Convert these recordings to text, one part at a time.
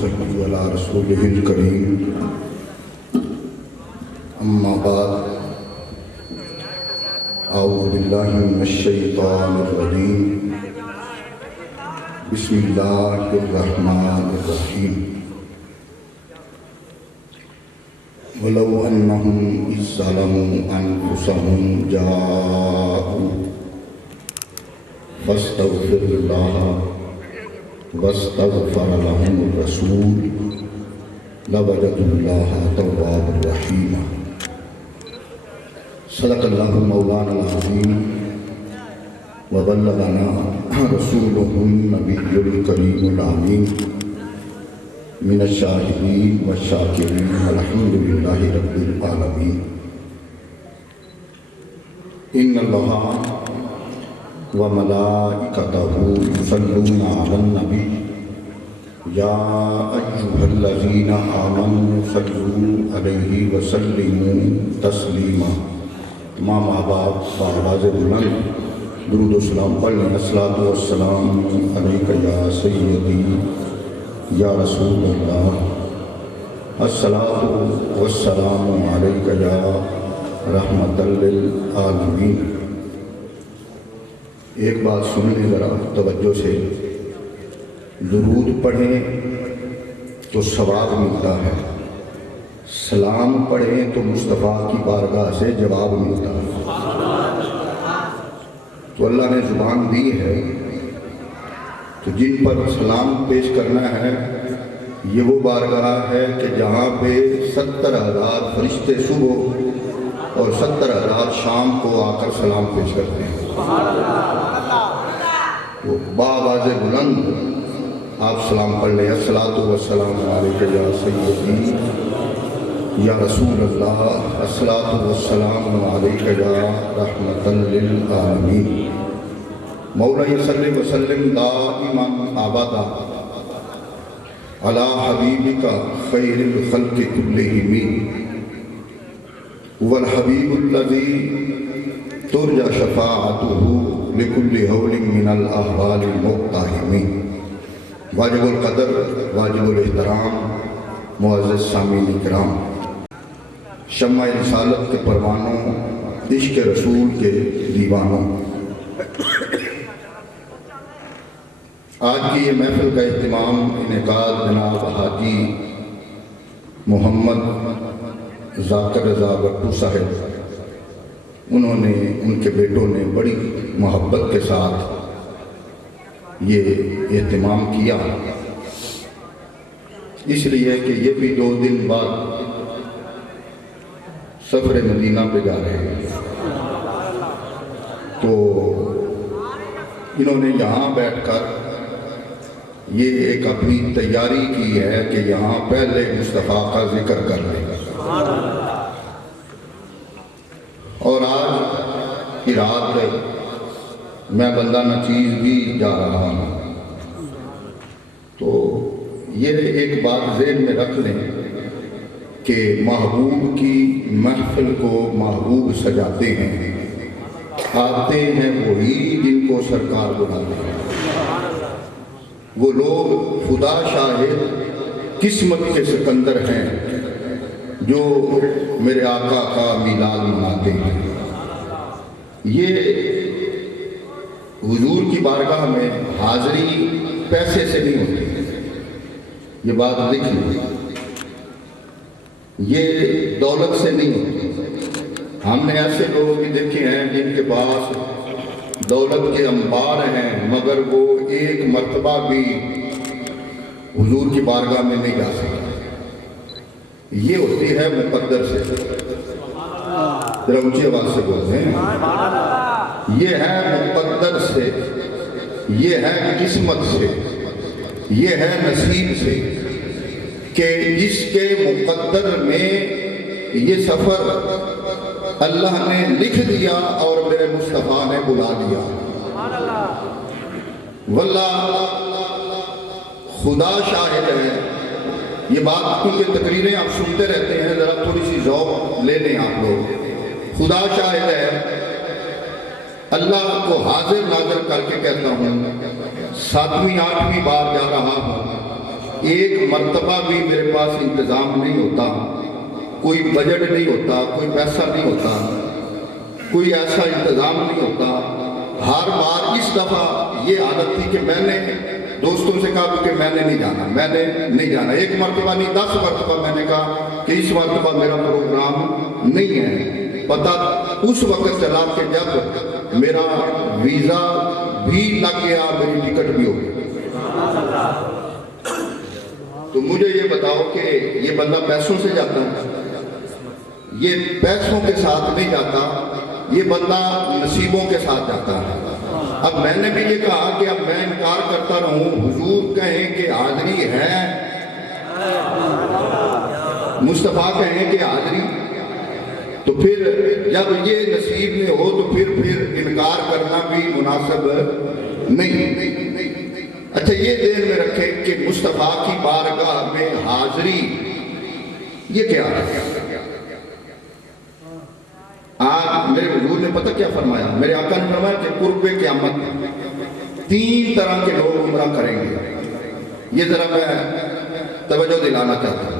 صلی علی رسولہ الکریم اما بعد اعوذ باللہ من الشیطان الرجیم بسم اللہ الرحمن الرحیم وَلَوْ أَنَّهُمْ إِذْ ظَلَمُوا أَنفُسَهُمْ جَاءُوا فَاسْتَغْفِرُوا اللَّهَ وَاسْتَغْفَرَ لَهُمُ الرَّسُولُ لَوَجَدُوا اللَّهَ تَوَّابًا رَحِيمًا صدق اللہ مولانا العظیم وبلغنا رسولہ النبی الکریم الامین من الشاہدین والشاکرین والحمد للہ رب العالمین ان اللہ وملائکتہ یصلون علی النبی یا ایہا الذین آمنوا صلوا علیہ وسلموا تسلیما تمام آباد بآواز بلند درود و سلام پڑھیں الصلاۃ والسلام علیک یا سیدی یا رسول اللہ الصلاۃ والسلام علیک یا رحمت للعالمین۔ ایک بات سن لیں ذرا توجہ سے، درود پڑھیں تو ثواب ملتا ہے، سلام پڑھیں تو مصطفیٰ کی بارگاہ سے جواب ملتا ہے۔ تو اللہ نے زبان دی ہے تو جن پر سلام پیش کرنا ہے یہ وہ بارگاہ ہے کہ جہاں پہ 70,000 فرشتے صبح اور 70,000 شام کو آ کر سلام پیش کرتے ہیں۔ وہ بآواز بلند آپ سلام پڑھ لیں الصلاۃ والسلام علیک یا سیدی یا رسول اللہ الصلاۃ والسلام علیک یا رحمت للعالمین مولا صلی وسلم دائما ابدا علی حبیبک خیر الخلق کلہم والحبیب الذی ترجى شفاعته لكل هول من الاحوال المقتحم۔ واجب القدر واجب الاحترام معزز سامعین کرام، شمع رسالت کے پروانوں، عشق رسول کے دیوانوں، آج کی یہ محفل کا اہتمام انعقاد جناب حاجی محمد ذاکر رضا بٹو صاحب انہوں نے، ان کے بیٹوں نے بڑی محبت کے ساتھ یہ اہتمام کیا، اس لیے کہ یہ بھی 2 دن بعد سفر مدینہ پہ جا رہے ہیں، تو انہوں نے یہاں بیٹھ کر یہ ایک اپنی تیاری کی ہے کہ یہاں پہلے مصطفیٰ کا ذکر کر لیں گا، اور آج کی رات میں بندہ نچیز بھی جا رہا ہوں، تو یہ ایک بات ذہن میں رکھ لیں کہ محبوب کی محفل کو محبوب سجاتے ہیں، آتے ہیں وہی جن کو سرکار بلاتے ہیں، وہ لوگ خدا شاہد قسمت کے سکندر ہیں جو میرے آقا کا میلاد مناتے ہیں۔ یہ حضور کی بارگاہ میں حاضری پیسے سے نہیں ہوتی، یہ بات لکھ لیں، یہ دولت سے نہیں ہوتی۔ ہم نے ایسے لوگ بھی دیکھے ہیں جن کے پاس دولت کے انبار ہیں مگر وہ ایک مرتبہ بھی حضور کی بارگاہ میں نہیں جا سکتے، یہ ہوتی ہے مقدر سے، ذرا اونچی آواز سے بولتے ہیں، یہ ہے مقدر سے، یہ ہے قسمت سے، یہ ہے نصیب سے، کہ جس کے مقدر میں یہ سفر اللہ نے لکھ دیا اور میرے مصطفیٰ نے بلا لیا۔ واللہ خدا شاہد ہے، یہ بات کیونکہ تقریریں آپ سنتے رہتے ہیں، ذرا تھوڑی سی ذوق لے لیں آپ لوگ، خدا شاہد ہے، اللہ کو حاضر ناظر کر کے کہتا ہوں، 7ویں 8ویں بار جا رہا ہوں، ایک مرتبہ بھی میرے پاس انتظام نہیں ہوتا، کوئی بجٹ نہیں ہوتا، کوئی پیسہ نہیں ہوتا، کوئی ایسا انتظام نہیں ہوتا۔ ہر بار اس دفعہ یہ عادت تھی کہ میں نے دوستوں سے کہا کہ میں نے نہیں جانا، ایک مرتبہ نہیں 10 مرتبہ میں نے کہا کہ اس مرتبہ میرا پروگرام نہیں ہے۔ پتہ اس وقت چلا کہ جب میرا ویزا بھی لگ گیا، میری ٹکٹ بھی ہو گئی۔ تو مجھے یہ بتاؤ کہ یہ بندہ پیسوں سے جاتا ہے؟ یہ پیسوں کے ساتھ نہیں جاتا، یہ بندہ نصیبوں کے ساتھ جاتا ہے۔ اب میں نے بھی یہ کہا کہ اب میں انکار کرتا رہوں، حضور کہیں کہ حاضری ہے، مصطفیٰ کہیں کہ حاضری، تو پھر جب یہ نصیب میں ہو تو پھر انکار کرنا بھی مناسب نہیں۔ اچھا یہ ذہن میں رکھیں کہ مصطفیٰ کی بارگاہ میں حاضری یہ کیا ہے؟ آج میرے حضور نے پتہ کیا فرمایا؟ میرے آقا نے فرمایا کہ قرب قیامت 3 طرح کے لوگ عمرہ کریں گے۔ یہ ذرا میں توجہ دلانا چاہتا ہوں۔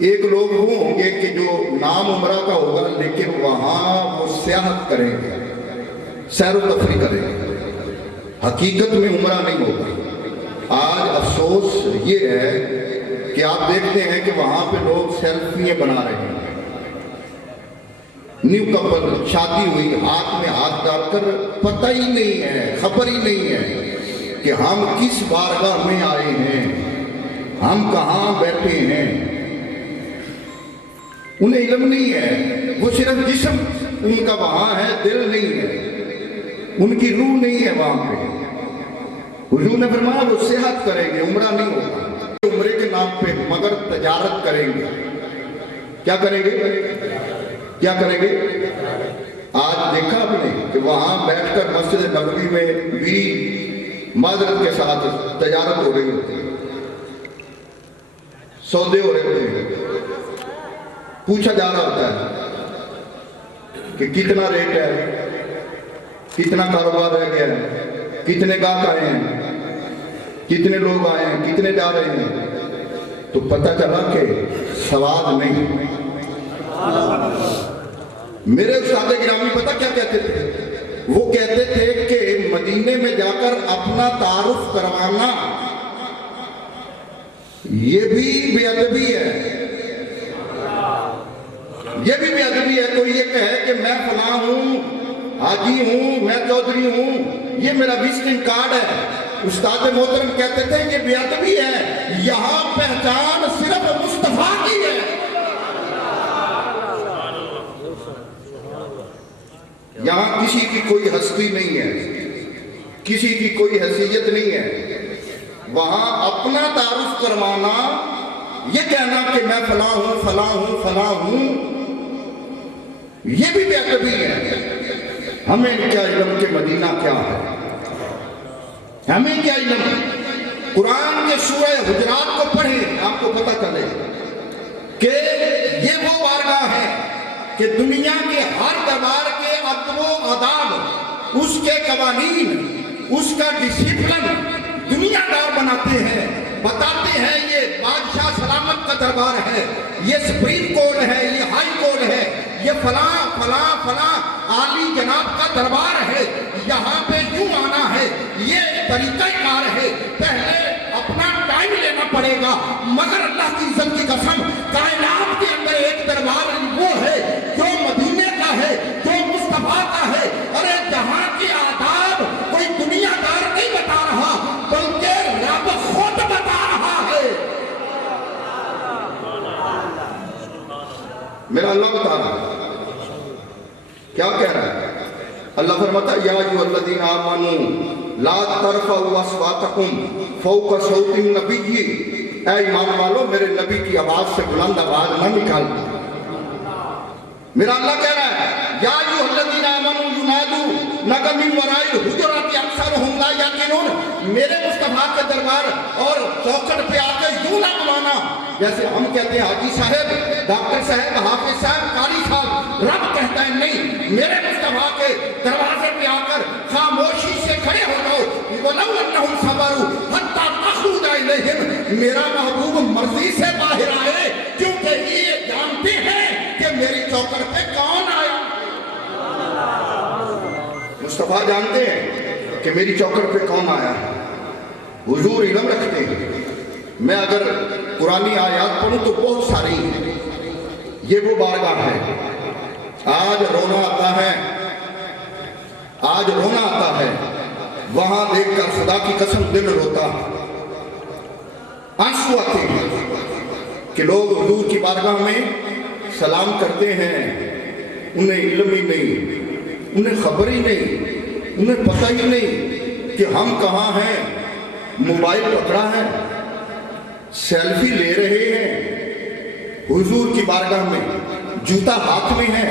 ایک لوگ وہ ہوں گے کہ جو نام عمرہ کا ہوگا لیکن وہاں وہ سیاحت کریں گے، سیر و تفریح کریں گے، حقیقت میں عمرہ نہیں ہوگا۔ آج افسوس یہ ہے کہ آپ دیکھتے ہیں کہ وہاں پہ لوگ سیلفیاں بنا رہے ہیں، نیو کپل شادی ہوئی، ہاتھ میں ہاتھ ڈال کر پتہ ہی نہیں ہے، خبر ہی نہیں ہے کہ ہم کس بارگاہ میں آئے ہیں، ہم کہاں بیٹھے ہیں۔ انہیں علم نہیں ہے، وہ صرف جسم ان کا وہاں ہے، دل نہیں ہے، ان کی روح نہیں ہے وہاں پہ۔ حضور نے فرمایا وہ صحت کریں گے، عمرہ نہیں ہوگا، عمرے کے نام پہ مگر تجارت کریں گے۔ کیا کریں گے؟ کیا کریں گے؟ آج دیکھا آپ نے کہ وہاں بیٹھ کر مسجد نبوی میں بھی معذرت کے ساتھ تجارت ہو رہی ہوتی ہے، سودے ہو رہے ہوتے ہیں، پوچھا جا رہا ہوتا ہے کہ کتنا ریٹ ہے، کتنا کاروبار رہ گیا ہے، کتنے گاہک آئے ہیں، کتنے لوگ آئے ہیں، کتنے جا رہے ہیں۔ تو پتہ چلا کہ سواد نہیں۔ میرے استاد گرامی پتہ کیا کہتے تھے؟ وہ کہتے تھے کہ مدینے میں جا کر اپنا تعارف کروانا یہ بھی بے ادبی ہے، یہ بھی بے ادبی ہے۔ کوئی یہ کہے کہ میں فلاں ہوں، حاجی ہوں، میں چودھری ہوں، یہ میرا وزٹنگ کارڈ ہے۔ استاد محترم کہتے تھے یہ بے ادبی ہے، یہاں پہچان صرف مصطفیٰ کی ہے۔ یہاں کسی کی کوئی ہستی نہیں ہے، کسی کی کوئی حیثیت نہیں ہے۔ وہاں اپنا تعارف کروانا، یہ کہنا کہ میں فلاں ہوں فلاں ہوں فلاں ہوں، یہ بھی بے ادبی ہے۔ ہمیں کیا علم کہ مدینہ کیا ہے، ہمیں کیا علم؟ قرآن کے سورہ حجرات کو پڑھیں، آپ کو پتہ چلے کہ یہ وہ بارگاہ ہے کہ دنیا کے ہر دربار کے ادب و آداب، اس کے قوانین، اس کا ڈسپلن دنیا دار بناتے ہیں، بتاتے ہیں یہ بادشاہ سلامت کا دربار ہے، یہ سپریم کورٹ ہے، یہ ہائی کورٹ ہے، یہ فلاں فلاں فلاں عالی جناب کا دربار ہے، یہاں پہ یوں آنا ہے، یہ طریقہ کار ہے۔ پہلے اپنا ٹائم لینا پڑے گا، مگر اللہ کی عزت کی قسم کائنات کے اندر ایک دربار وہ ہے جو مدینے کا ہے، جو مصطفیٰ کا ہے۔ ارے جہاں کی آداب کوئی دنیا دار نہیں بتا رہا بلکہ رب خود بتا رہا ہے۔ میرا اللہ بتا رہا ہے، کیا کہہ رہا ہے؟ اللہ فرماتا ہے یا ایھا الذین آمنوا لا ترفعوا اصواتکم فوق صوت النبی، اے ایمان والو میرے نبی کی آواز سے بلند آواز نہ نکالنا۔ میرا اللہ کہہ رہا ہے یا ایھا الذین آمنوا ینادونک من وراء الحجرات اکثرهم لا یعقلون، میرے مصطفیٰ کے دربار اور چوکھٹ پہ آ کے یوں نہ بلانا جیسے ہم کہتے ہیں حاجی صاحب، ڈاکٹر صاحب، حافظ صاحب، قاری صاحب، رب کہتا ہے نہیں، میرے مصطفیٰ کے دروازے پہ آ کر خاموشی سے کھڑے ہو جاؤ، وَلَوْ أَنَّهُمْ صَبَرُوا حَتَّى تَخْرُجَ إِلَيْهِمْ، میرا محبوب مرضی سے باہر آئے، کیونکہ یہ جانتے ہیں کہ میری چوکر پہ کون آیا۔ مصطفیٰ جانتے ہیں کہ میری چوکر پہ کون آیا ہے، حضور علم رکھتے ہیں۔ میں اگر قرآنی آیات پڑھوں تو بہت ساری ہیں، یہ وہ بارگاہ ہے۔ آج رونا آتا ہے، آج رونا آتا ہے، وہاں دیکھ کر خدا کی قسم دل روتا، آنسو آتے ہیں کہ لوگ حضور کی بارگاہ میں سلام کرتے ہیں، انہیں علم ہی نہیں، انہیں خبر ہی نہیں، انہیں پتہ ہی نہیں کہ ہم کہاں ہیں، موبائل پکڑا ہے، سیلفی لے رہے ہیں حضور کی بارگاہ میں، جوتا ہاتھ میں ہے،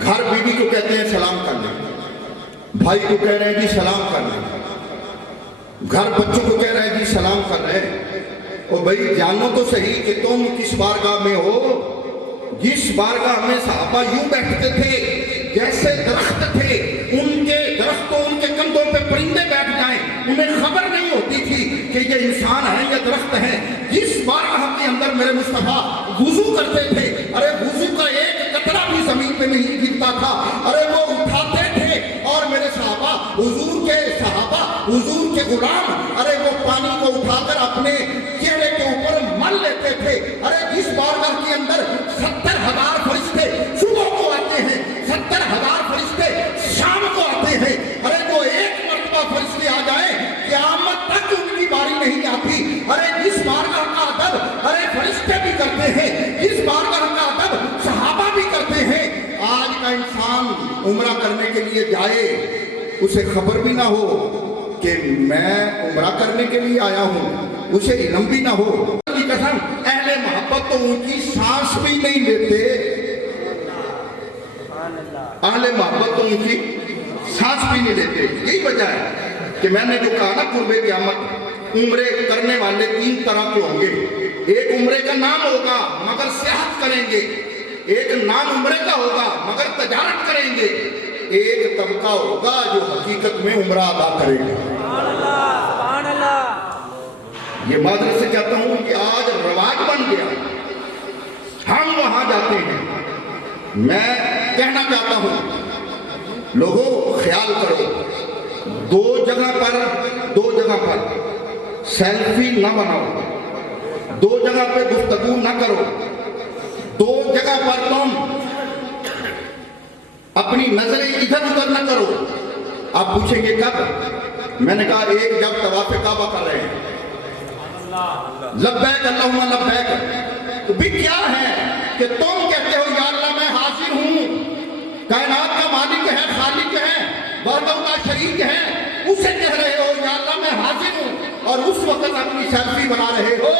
گھر بیوی کو کہتے ہیں سلام کر لیں، بھائی کو کہہ رہے ہیں جی سلام کر لیں، گھر بچوں کو کہہ رہے ہیں جی سلام کر رہے ہیں۔ اور بھائی جانو تو صحیح کہ تم کس بارگاہ میں ہو، جس بارگاہ میں صحابہ یوں بیٹھتے تھے جیسے درخت تھے، ان کے درختوں، ان کے کندھوں پہ پرندے بیٹھ جائیں، انہیں خبر نہیں ہوتی تھی کہ یہ انسان ہے یا درخت ہے۔ جس بارگاہ کے اندر میرے مصطفیٰ وضو کرتے تھے، ارے وضو کا ایک قطرہ بھی زمین پہ نہیں گرتا تھا، ارے وہ اٹھاتے تھے اور میرے صحابہ، حضور کے صحابہ، حضور کے غلام، ارے وہ پانی کو اٹھا کر اپنے چہرے کے اوپر مل لیتے تھے۔ ارے جس بارگاہ کے اندر 70,000 فرشتے صبح کو آتے ہیں، 70,000 فرشتے شام کو آتے ہیں، ارے وہ ایک مرتبہ فرشتے آ جائیں قیامت تک ان کی باری نہیں آتی۔ ارے جس بارگاہ کا ادب ارے فرشتے بھی کرتے ہیں، جس بارگاہ کا ادب صحابہ بھی کرتے ہیں۔ آج کا انسان عمرہ کرنے کے لیے جائے، اسے خبر بھی نہ ہو کہ میں عمرہ کرنے کے لیے آیا ہوں، اسے علم بھی نہ ہو، کی قسم اہل محبت تو ان کی سانس بھی نہیں لیتے، اہل محبت تو ان کی سانس بھی نہیں لیتے۔ یہی وجہ ہے کہ میں نے جو کہا نا قرب قیامت عمرے کرنے والے 3 طرح کے ہوں گے۔ ایک عمرے کا نام ہوگا مگر سیاحت کریں گے، ایک نام عمرے کا ہوگا مگر تجارت کریں گے، ایک طبقہ ہوگا جو حقیقت میں عمرہ ادا کرے گا۔ سبحان اللہ۔ یہ معذرت سے کہتا ہوں کہ آج رواج بن گیا، ہم وہاں جاتے ہیں۔ میں کہنا چاہتا ہوں لوگوں خیال کرو، دو جگہ پر سیلفی نہ بناؤ، دو جگہ پہ گفتگو نہ کرو، دو جگہ پر تم اپنی نظریں ادھر ادھر نہ کرو۔ آپ پوچھیں گے کب؟ میں نے کہا ایک جب طواف کعبہ کر رہے ہیں، لبیک اللہم لبیک، تو بھی کیا ہے کہ تم کہتے ہو یا اللہ میں حاضر ہوں، کائنات کا مالک ہے، خالق ہے، وحدہ لا شریک ہے، اسے کہہ رہے ہو یا اللہ میں حاضر ہوں، اور اس وقت اپنی سیلفی بنا رہے ہو۔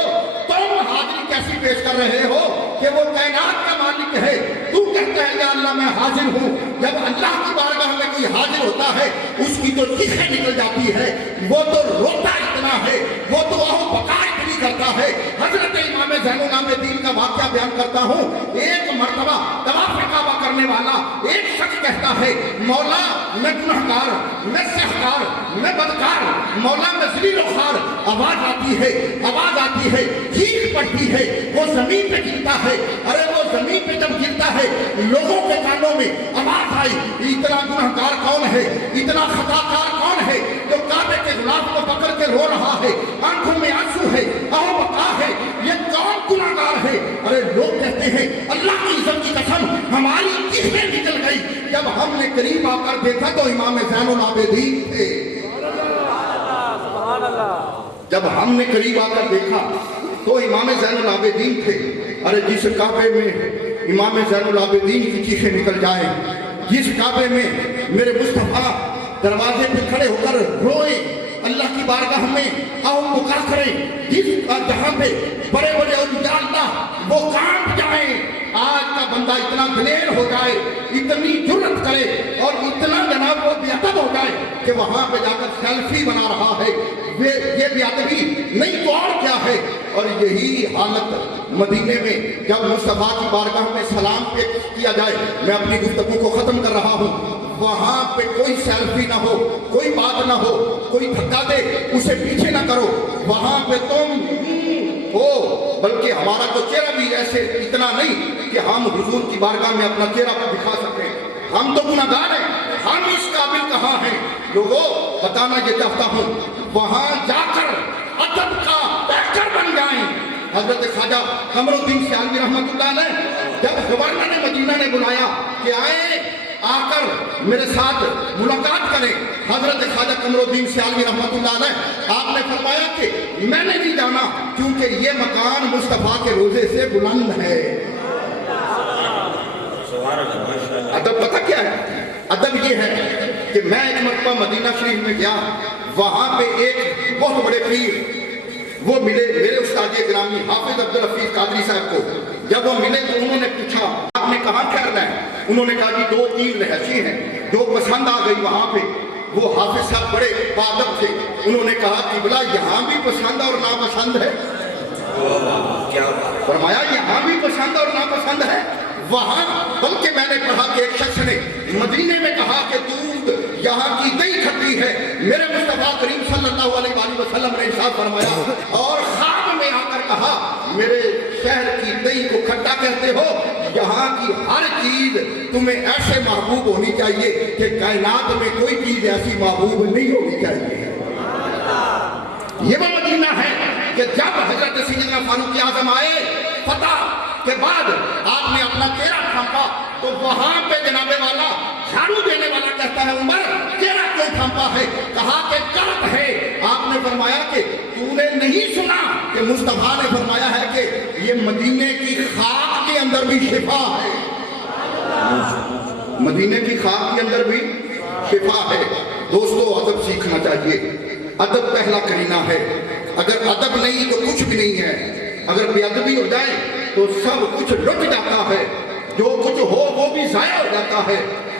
تم حاضری کیسی پیش کر رہے ہو کہ وہ کائنات کا مالک ہے، تو کہتا ہے یا اللہ میں حاضر ہوں۔ جب اللہ کی بارگاہ میں کوئی حاضر ہوتا ہے اس کی تو چیخیں نکل جاتی ہے، وہ تو روتا اتنا ہے، وہ تو آہو بکا اتنی کرتا ہے۔ حضرت امام زین العابدین کا واقعہ بیان کرتا ہوں۔ ایک مرتبہ طواف کعبہ کرنے والا ایک شخص کہتا ہے مولا میں گنہگار، میں سہکار، میں بدکار، مولا میں ذلیل و خوار۔ آواز آتی ہے، چیخ پڑتی ہے، وہ زمین پہ گرتا ہے۔ ارے وہ زمین پہ جب گرتا ہے لوگوں کے کانوں میں آواز آئی، اتنا گنہگار کون ہے، اتنا خطاکار کون ہے جو کعبے کے غلاف کو پکڑ کے رو رہا ہے، آنکھوں میں آنسو ہے، آہو بکا ہے، یہ کون گنہگار ہے؟ ارے لوگ کہتے ہیں اللہ کی عزت کی قسم ہماری چیخیں نکل گئی جب ہم نے قریب آ کر دیکھا تو امام زین العابدین تھے۔ سبحان اللہ۔ جب ہم نے قریب آ کر دیکھا تو امام زین العابدین تھے۔ ارے جس کعبے میں امام زین العابدین کی چیخیں نکل جائیں، جس کعبے میں میرے مصطفیٰ دروازے پہ کھڑے ہو کر روئیں، اللہ کی بارگاہ میں آؤ بکا کریں، جس جہاں پہ بڑے بڑے اولیاء اللہ وہ کانپ جائیں، آج کا بندہ اتنا دلیر ہو جائے، اتنی جرت کرے اور اتنا جناب وہ بے ادب ہو جائے کہ وہاں پہ جا کر سیلفی بنا رہا ہے، یہ بے ادبی نہیں تو اور کیا ہے؟ اور یہی حالت مدینے میں جب مصطفیٰ کی بارگاہ میں سلام پیش کیا جائے، میں اپنی گفتگو کو ختم کر رہا ہوں، وہاں پہ کوئی سیلفی نہ ہو، کوئی بات نہ ہو، کوئی دھکا دے اسے پیچھے نہ کرو، وہاں پہ تم ہو، بلکہ ہمارا تو چہرہ بھی ایسے اتنا نہیں کہ ہم حضور کی بارگاہ میں اپنا چہرہ دکھا سکیں، ہم تو گناہگار ہیں، ہم اس قابل کہاں ہیں؟ لوگوں بتانا یہ چاہتا ہوں، وہاں جا کر ادب کا پیکر بن جائیں۔ حضرت خواجہ قمر الدین سیالوی رحمۃ اللہ علیہ جب گورنر مدینہ نے بلایا کہ آئیں آ کر میرے ساتھ ملاقات کریں، حضرت خواجہ قمر الدین سیالوی رحمۃ اللہ علیہ آپ نے فرمایا کہ میں نے نہیں جانا کیونکہ یہ مکان مصطفیٰ کے روزے سے بلند ہے۔ ادب پتہ کیا ہے؟ ادب یہ ہے کہ میں ایک مرتبہ مدینہ شریف میں گیا، وہاں پہ ایک بہت بڑے پیر وہ ملے میرے استاد گرامی حافظ عبدالحفیظ قادری صاحب کو۔ جب وہ ملے تو انہوں نے پوچھا آپ نے کہاں ٹھہرنا ہے؟ انہوں نے کہا جی 2-3 رہائشی ہیں جو پسند آ گئی وہاں پہ۔ وہ حافظ صاحب بڑے بادب تھے، انہوں نے کہا قبلہ یہاں بھی پسند اور ناپسند ہے؟ فرمایا یہاں بھی پسند اور ناپسند ہے وہاں، بلکہ میں نے پڑھا کہ ایک شخص نے مدینے میں کہا کہ دودھ یہاں کی دہی کھٹی ہے، میرے مصطفیٰ کریم صلی اللہ علیہ وآلہ وسلم نے ارشاد فرمایا اور خواب میں آ کر کہا میرے شہر کی دہی کو کھٹا کہتے ہو، یہاں کی ہر چیز تمہیں ایسے محبوب ہونی چاہیے کہ کائنات میں کوئی چیز ایسی محبوب نہیں ہونی چاہیے۔ یہ وہ مدینہ ہے کہ جب حضرت سیدنا فاروق اعظم آئے فتح کے بعد آپ نے اپنا چہرہ ڈھانپا تو وہاں پہ جناب والا جھاڑو دینے والا کہتا ہے عمر چہرہ کیوں ڈھانپا ہے؟ کہا کہ کرب ہے۔ آپ نے فرمایا کہ تو نے نہیں سنا کہ مصطفیٰ نے فرمایا ہے کہ یہ مدینے کی خاک کے اندر بھی شفا ہے، مدینے کی خاک کے اندر بھی شفا ہے۔ دوستو ادب سیکھنا چاہیے، ادب پہلا کرینہ ہے، اگر ادب نہیں تو کچھ بھی نہیں ہے، اگر بے ادبی ہو جائے تو سب کچھ لٹ جاتا ہے، جو کچھ ہو وہ بھی ضائع ہو جاتا ہے۔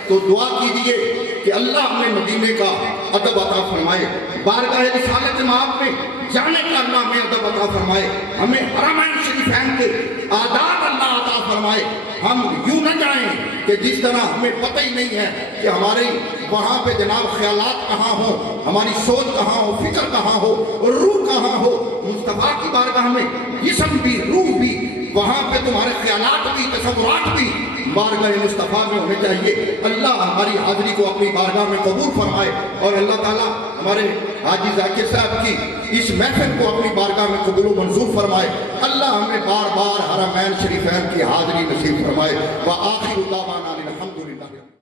تو دعا کیجئے کہ اللہ ہمیں مدینے کا ادب عطا فرمائے، بارگاہ رسالت مآب میں جانے کا اللہ ہمیں ادب عطا فرمائے، ہمیں حرمین شریفین کے آداب اللہ عطا فرمائے، ہم یوں نہ جائیں کہ جس طرح ہمیں پتہ ہی نہیں ہے کہ ہمارے وہاں پہ جناب خیالات کہاں ہوں، ہماری سوچ کہاں ہو، فکر کہاں ہو، روح کہاں ہو۔ مصطفیٰ کی بارگاہ میں جسم بھی روح بھی، وہاں پہ تمہارے خیالات بھی تصورات بھی بارگاہ مصطفیٰ میں ہونے چاہیے۔ اللہ ہماری حاضری کو اپنی بارگاہ میں قبول فرمائے اور اللہ تعالیٰ ہمارے حاجی ذاکر صاحب کی اس محفل کو اپنی بارگاہ میں قبول و منظور فرمائے۔ اللہ ہمیں بار بار حرمین شریفین کی حاضری نصیب فرمائے۔ وآخر دعوانا